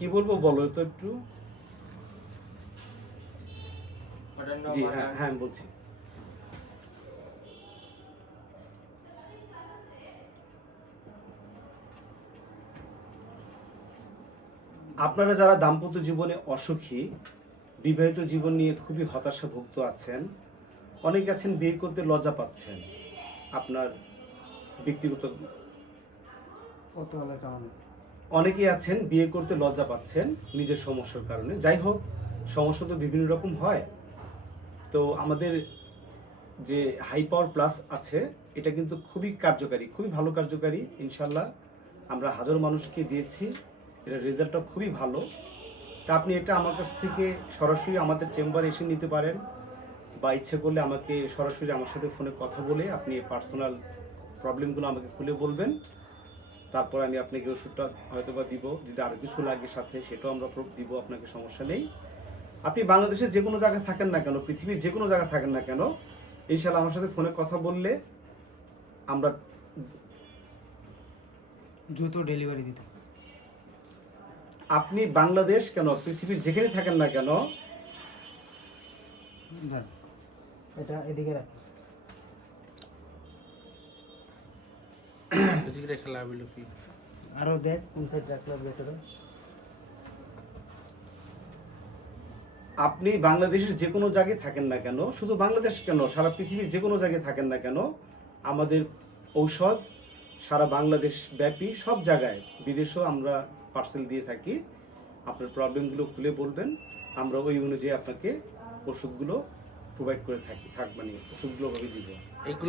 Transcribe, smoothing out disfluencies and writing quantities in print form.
কি বলবো বলো তো একটু। জি হ্যাঁ হ্যাঁ আমি বলছি। আপনারা যারা দাম্পত্য জীবনে অসুখী, বিবাহিত জীবন নিয়ে খুবই হতাশাভুক্ত আছেন, অনেকে আছেন বিয়ে করতে লজ্জা পাচ্ছেন, আপনার ব্যক্তিগত অনেকেই আছেন বিয়ে করতে লজ্জা পাচ্ছেন নিজের সমস্যার কারণে। যাই হোক, সমস্যা তো বিভিন্ন রকম হয়। তো আমাদের যে হাই পাওয়ার প্লাস আছে, এটা কিন্তু খুবই কার্যকারী, খুবই ভালো কার্যকারী। ইনশাল্লাহ আমরা হাজারো মানুষকে দিয়েছি, এটা রেজাল্টটা খুবই ভালো। তা আপনি এটা আমার কাছ থেকে সরাসরি আমাদের চেম্বারে এসে নিতে পারেন, বা ইচ্ছে করলে আমাকে সরাসরি আমার সাথে ফোনে কথা বলে আপনি পার্সোনাল প্রবলেমগুলো আমাকে খুলে বলবেন। তারপর আমি আপনাকে ওষুধটা হয়তো বা দিব, যদি আরও কিছু লাগে সাথে সেটাও আমরা দিব আপনাকে, সমস্যা নেই। আপনি বাংলাদেশের যে কোনো জায়গায় থাকেন না কেন, পৃথিবীর যে কোনো জায়গায় থাকেন না কেন, ইনশাল্লাহ আমার সাথে ফোনে কথা বললে আমরা দ্রুত ডেলিভারি দিতে। আপনি বাংলাদেশ কেন, পৃথিবীর যেখানে থাকেন না কেন, এটা এদিকে রাখ। এদিকে রেখে লাভ হলো কি? আরো দেখ কোন সাইড রাখলে বেটার। আপনি বাংলাদেশের যে কোনো জায়গায় থাকেন না কেন, শুধু বাংলাদেশ কেন, সারা পৃথিবীর যে কোনো জায়গায় থাকেন না কেন, আমাদের ঔষধ সারা বাংলাদেশ ব্যাপী সব জায়গায়, বিদেশেও আমরা পার্সেল দিয়ে থাকি। আপনার প্রবলেমগুলো খুলে বলবেন, আমরা ওই অনুযায়ী আপনাকে ওষুধগুলো প্রোভাইড করে থাকি, মানে ওষুধগুলো ভাবে দিব। এগুলা